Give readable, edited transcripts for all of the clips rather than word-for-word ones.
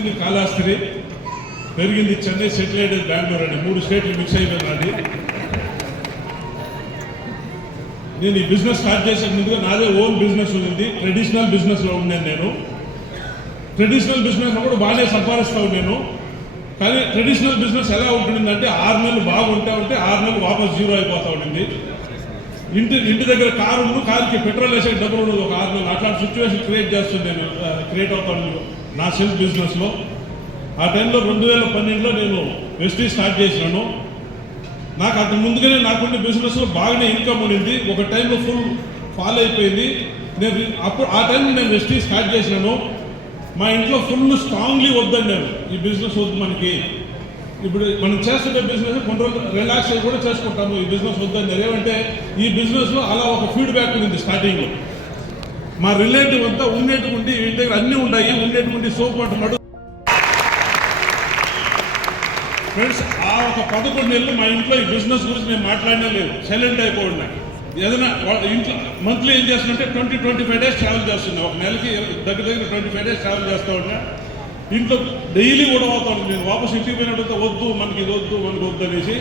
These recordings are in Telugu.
పుట్టింది కాళహస్తి, పెరిగింది చెన్నై, సెటిల్ అయ్యేది బెంగళూరు అండి. 3 స్టేట్లు మిక్స్ అయిపోయినాండి. నేను ఈ బిజినెస్ స్టార్ట్ చేసే ముందుగా నాదే ఓన్ బిజినెస్ ఉంది. ట్రెడిషనల్ బిజినెస్లో ఉన్నాను నేను. ట్రెడిషనల్ బిజినెస్లో కూడా బాగానే సంపాదిస్తూ ఉన్నాను. కానీ ట్రెడిషనల్ బిజినెస్ ఎలా ఉంటుందంటే 6 నెలలు బాగుంటా ఉంటే 6 నెలలు వాపస్ జీరో అయిపోతూ ఉంటుంది. ఇంటి దగ్గర కారుకి పెట్రోల్ వేసే డబ్బులు ఉండదు ఒక 6 నెలలు. అట్లాంటి సిచ్యువేషన్ క్రియేట్ అవుతాను నా సెల్ఫ్ బిజినెస్లో. ఆ టైంలో 2012లో నేను వెస్టీజ్ స్టార్ట్ చేసినాను. నాకు అంత ముందుగానే నాకుండే బిజినెస్లో బాగానే ఇన్కమ్ ఉండింది. ఒక టైంలో ఫుల్ ఫాల్ అయిపోయింది. ఆ టైంలో నేను వెస్టీజ్ స్టార్ట్ చేసినాను. మా ఇంట్లో ఫుల్ స్ట్రాంగ్లీ వద్దన్నారు, ఈ బిజినెస్ వద్దు మనకి. ఇప్పుడు మనం చేస్తుంటే బిజినెస్ కొన్ని రోజులు రిలాక్స్ అయ్యి కూడా చేసుకుంటాము, ఈ బిజినెస్ వద్దన్నారు. ఏమంటే ఈ బిజినెస్లో అలా ఒక ఫీడ్బ్యాక్ ఉంది స్టార్టింగ్లో. మా రిలేటివ్ అంతా ఉండేటువంటి ఇంటి దగ్గర అన్నీ ఉన్నాయి, ఉండేటువంటి సోప్ అంటున్నాడు. ఫ్రెండ్స్, ఆ ఒక 11 నెలలు మా ఇంట్లో ఈ బిజినెస్ గురించి నేను మాట్లాడినా లేదు, సైలెంట్ అయిపోయినా. ఏదైనా ఇంట్లో మంత్లీ ఏం చేస్తున్నంటే 20-25 డేస్ ట్రావెల్ చేస్తున్నా. ఒక నెలకి దగ్గర 25 డేస్ ట్రావెల్ చేస్తూ ఉన్నా. ఇంట్లో డైలీ కూడా అవుతాను. నేను వాపస్ ఇంటికి పోయినట్టు వద్దు మనకి ఇది వద్దు మనకి వద్దు అనేసి.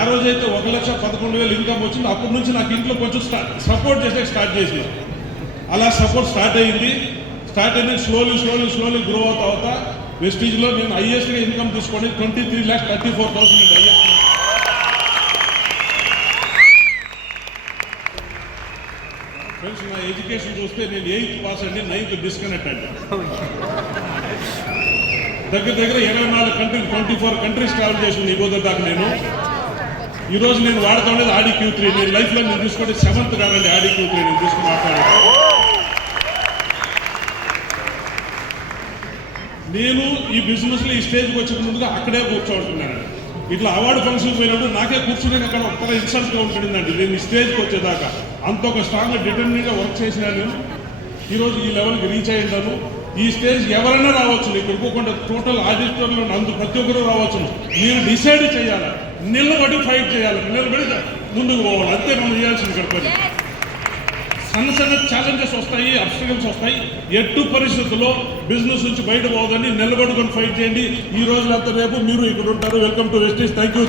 ఆ రోజైతే 1,11,000 ఇన్కమ్ వచ్చింది. అప్పటి నుంచి నాకు ఇంట్లో కొంచెం సపోర్ట్ చేసే స్టార్ట్ చేసి అలా సపోర్ట్ స్టార్ట్ అయింది. స్లోలీ గ్రో అవుతా వెస్టీజ్లో నేను హైయెస్ట్గా ఇన్కమ్ తీసుకొని 23,34,000 హైయెస్ట్. ఫ్రెండ్స్, నా ఎడ్యుకేషన్ చూస్తే నేను 8th పాస్ అండి, 9th డిస్కనెక్ట్ అండి. దగ్గర 24 కంట్రీస్ 24 కంట్రీస్ ట్రావెల్ చేసింది ఈ రోజు దాకా. నేను ఈరోజు నేను వాడుతూ ఉండేది ఆడి Q3. నేను లైఫ్లో నేను తీసుకుంటే 7th కాదండి ఆడి Q3 నేను తీసుకుని మాట్లాడాను. నేను ఈ బిజినెస్లో ఈ స్టేజ్కి వచ్చిన ముందుగా అక్కడే కూర్చోంటున్నాను. ఇట్లా అవార్డు ఫంక్షన్కి పోయినప్పుడు నాకే కూర్చునే అక్కడ ఒక్క ఇన్సల్ట్గా ఉంటుందండి. నేను ఈ స్టేజ్కి వచ్చేదాకా అంత ఒక స్ట్రాంగ్గా డిటర్మిన్గా వర్క్ చేసినా నేను ఈరోజు ఈ లెవెల్కి రీచ్ అయ్యింటాను. ఈ స్టేజ్ ఎవరైనా రావచ్చు, ఇక్కడ పోకుండా టోటల్ ఆడిటర్లో అందు ప్రతి ఒక్కరూ రావచ్చు. మీరు డిసైడ్ చేయాలి, నిలబడి ఫైట్ చేయాలి, నిలబడి ముందుకు పోవాలి. అంతే మనం చేయాల్సింది. ఇక్కడ పని సన్న ఛాలెంజెస్ వస్తాయి, అబ్స్టకల్స్ వస్తాయి. ఎట్టు పరిస్థితుల్లో బిజినెస్ నుంచి బయట పోవద్దని నిలబడుకొని ఫైట్ చేయండి. ఈ రోజులంతా రేపు మీరు ఇక్కడ ఉంటారు. Welcome to Vestige. Thank you.